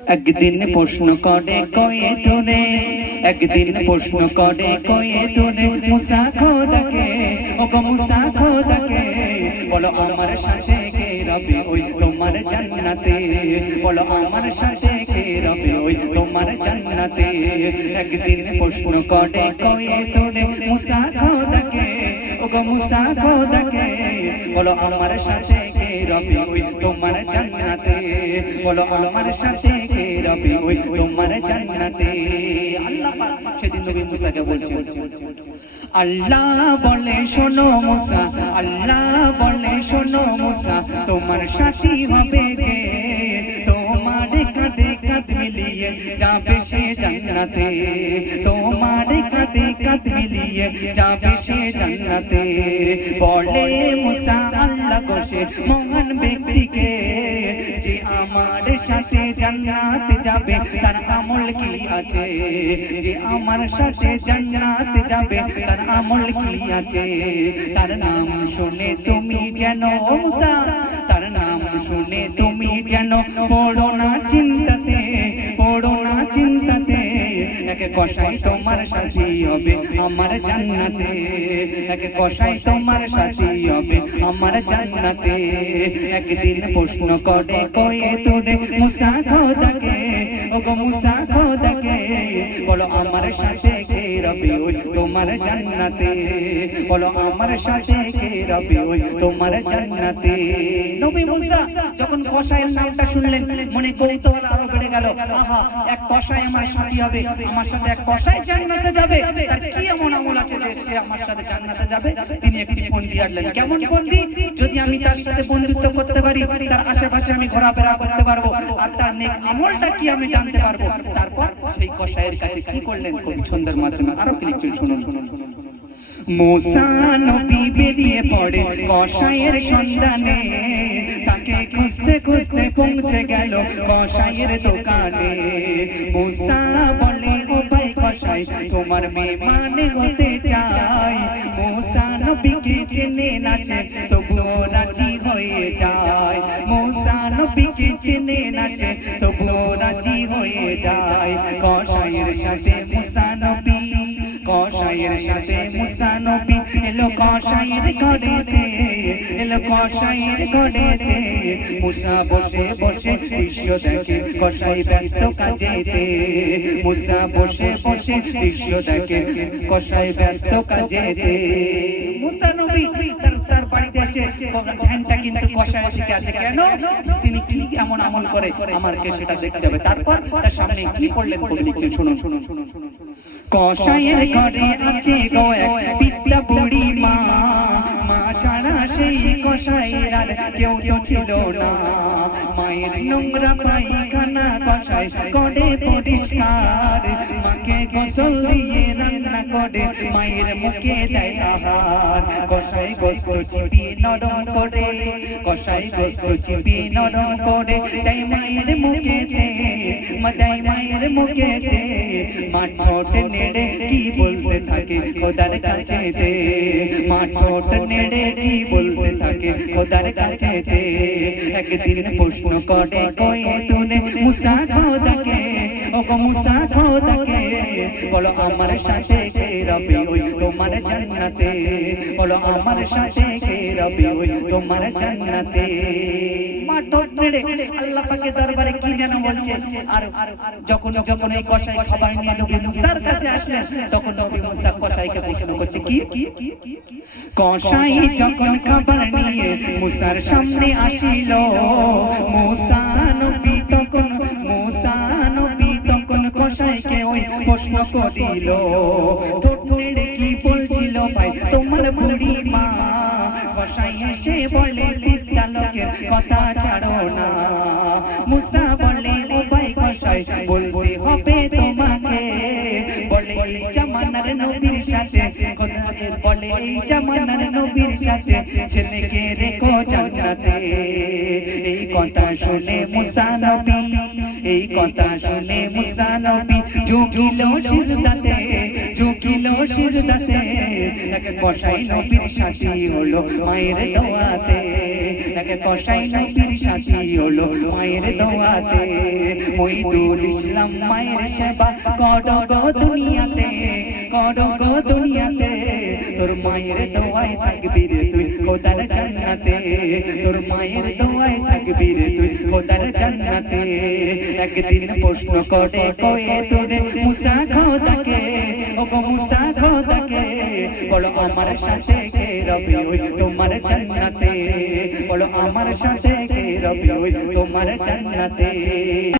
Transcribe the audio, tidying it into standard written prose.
একদিন প্রশ্ন করে কয়ে তোরে, একদিন প্রশ্ন করে কয়ে তোরে মুসা খোদাকে, ও গো মুসা খোদাকে, বলো আমার সাথে কে রবে ওই তোমার জান্নাতে, বলো আমার সাথে কে রবে ওই তোমার জান্নাতে। একদিন প্রশ্ন করে কয়ে তোরে মুসা খোদাকে, ও গো মুসা খোদাকে, বলো আমার সাথে কে রবে ওই তোমার জান্নাতে, বলো আমার সাথে কে রবে ওই তোমার জান্নাতে। আল্লাহ পাক সেদিন নবী মুসাকে বলছেন, আল্লাহ বলে শোনো মুসা, আল্লাহ বলে শোনো মুসা, তোমার সাথী হবে যে তোমার কাঁধে কাঁধ মিলিয়ে যাবে সে জান্নাতে, তোমার কাঁধে কাঁধ মিলিয়ে যাবে সে জান্নাতে। বলে মুসা আল্লাহ বসে মহান ব্যক্তিকে, যে আমার সাথে জান্নাতে যাবে তার আমল কি আছে, যে আমার সাথে জান্নাতে যাবে তার আমল কি আছে। তার নাম শুনে তুমি যেন মুসা, তার নাম শুনে তুমি যেন পড়ো না চিন্তাতে, পড়ো না চিন্তাতে। এক কসাই তোমার সাথী হবে আমার জান্নাতে, এক কসাই তোমার সাথী হবে আমার জান্নাতে। একদিন প্রশ্ন করে কয়ে তোরে মুসা খোদাকে, ও গো মুসা খোদাকে, বলো আমার সাথে কে রবে ওই তোমার জান্নাতে, বলো আমার সাথে কে রবে ওই তোমার জান্নাতে। নবী মুসা যখন কসাইয়ের নামটা শুনলেন মনে কৌতূহল আরো বেড়ে গেল, আহা এক কসাই আমার সাথী হবে, আমার সাথে এক কসাই জান্নাতে যাবে, তার কি এমন আমল আছে যে সে আমার সাথে জান্নাতে যাবে। তিনি একটি বন্দি আনলেন, কেমন বন্দি, যদি আমি তার সাথে বন্ধুত্ব করতে পারি, তার আশেপাশে আমি ঘোরাফেরা করতে পারবো, আর তার নেক আমলটা কি আমি জানতে পারবো। তারপর সেই কসাইয়ের কাছে কি করলেন কবি ছন্দের মাধ্যমে আরো লিখছেন, শুনুন শুনুন। মুসা নবী বেরিয়ে পড়ে কসাইয়ের সন্ধানে, তাকে খুঁজতে খুঁজতে পৌঁছে গেল কসাইয়ের দোকানে। মুসা বলে ও ভাই কসাই তোমার মেহমান হতে চাই, মুসা নবীকে চেনে না সে তবুও রাজি হয়ে যায়, মুসা নবীকে চেনে না সে তবুও রাজি হয়ে যায়। কসাইয়ের সাথে মুসা নবী, কসাইয়ের সাথে মুসা নবী এলো কসাইয়ের ঘরেতে, এলো কসাইয়ের ঘরেতে। মুসা বসে বসে দৃশ্য দেখে কসাই ব্যস্ত কাজেতে, মুসা বসে বসে দৃশ্য দেখে কসাই ব্যস্ত কাজেতে। মুসা নবী তার বাড়িতে এসে ধ্যানটা কিন্তু কসাইয়ের দিকে আছে, কেন তিনি কি এমন আমল করে আমাকে সেটা দেখতে হবে। তারপর তার সামনে কি পড়লেন কবি লিখছেন, শুনুন শুনুন শুনুন। কসাইয়ের ঘরে আছে গো এক বিদ্যা বুড়ি মা, মা ছাড়া সেই কসাইয়ের আর কেউ তো ছিল না। মায়ের নোংরা পায়খানা কসাই করে পরিষ্কার, মাকে গোসল দিয়ে রান্না করে মায়ের মুখে দেয় আহার। কসাই গোস্ত চিবিয়ে নরম করে, কসাই গোস্ত চিবিয়ে নরম করে দেয় মায়ের মুখেতে, দেয় মায়ের মুখেতে। মা ঠোঁট নেড়ে কি বলতে থাকে খোদার কাছেতে, মা ঠোঁট নেড়ে কি বলতে থাকে খোদার কাছেতে। একদিন প্রশ্ন করে কয়ে তোরে মুসা খোদাকে, ও গো মুসা খোদাকে, বলো আমার সাথে কে রবে ওই তোমার জান্নাতে, বলো আমার সাথে কে রবে ওই তোমার জান্নাতে। মা ঠোঁট নেড়ে আল্লাহ পাকের দরবারে কি যেন বলছে। আর যখন যখন এই কসাই খাবার নিয়ে নবী মুসার কাছে আসলেন, তখন নবী মুসা কসাইকে প্রশ্ন করছে, কি কসাই যখন খাবার নিয়ে মুসার সামনে আসিল, মুসা নবী তখন, মুসা নবী তখন কসাইকে ওই প্রশ্ন করিল, ঠোঁট নেড়ে কি বলছিল ভাই তোমার বুড়ি মা। কসাই হেসে বলে বিদ্যা লোকের কথা ছাড়ো না। মুসা বলে ও ভাই কসাই বলতে হবে তোমাকে, বলে এই জামানার নবীর সাথে, বলে এই জামানার নবীর সাথে ছেলেকে রেখো জান্নাতে। এই কথা শুনে মুসা নবী, এই কথা শুনে মুসা নবী ঝুঁকিল সিজদাতে, ঝুঁকিল সিজদাতে। এক কসাই নবীর সাথী হলো মায়ের দোয়াতে, এক কসাই নবীর সাথী হলো মায়ের দোয়াতে মইদুল ইসলাম মায়ের সেবা করো গো দুনিয়াতে করো গো দুনিয়াতে তোর মায়ের দোয়ায় থাকবি রে তুই খোদার জান্নাতে তোর মায়ের দোয়ায় থাকবি রে তুই খোদার জান্নাতে একদিন প্রশ্ন করে কয়ে তোরে মুসা খোদাকে ও গো মুসা খোদাকে বলো আমার সাথে কে রবে ওই তোমার জান্নাতে বলো আমার সাথে কে রবে ওই তোমার জান্নাতে।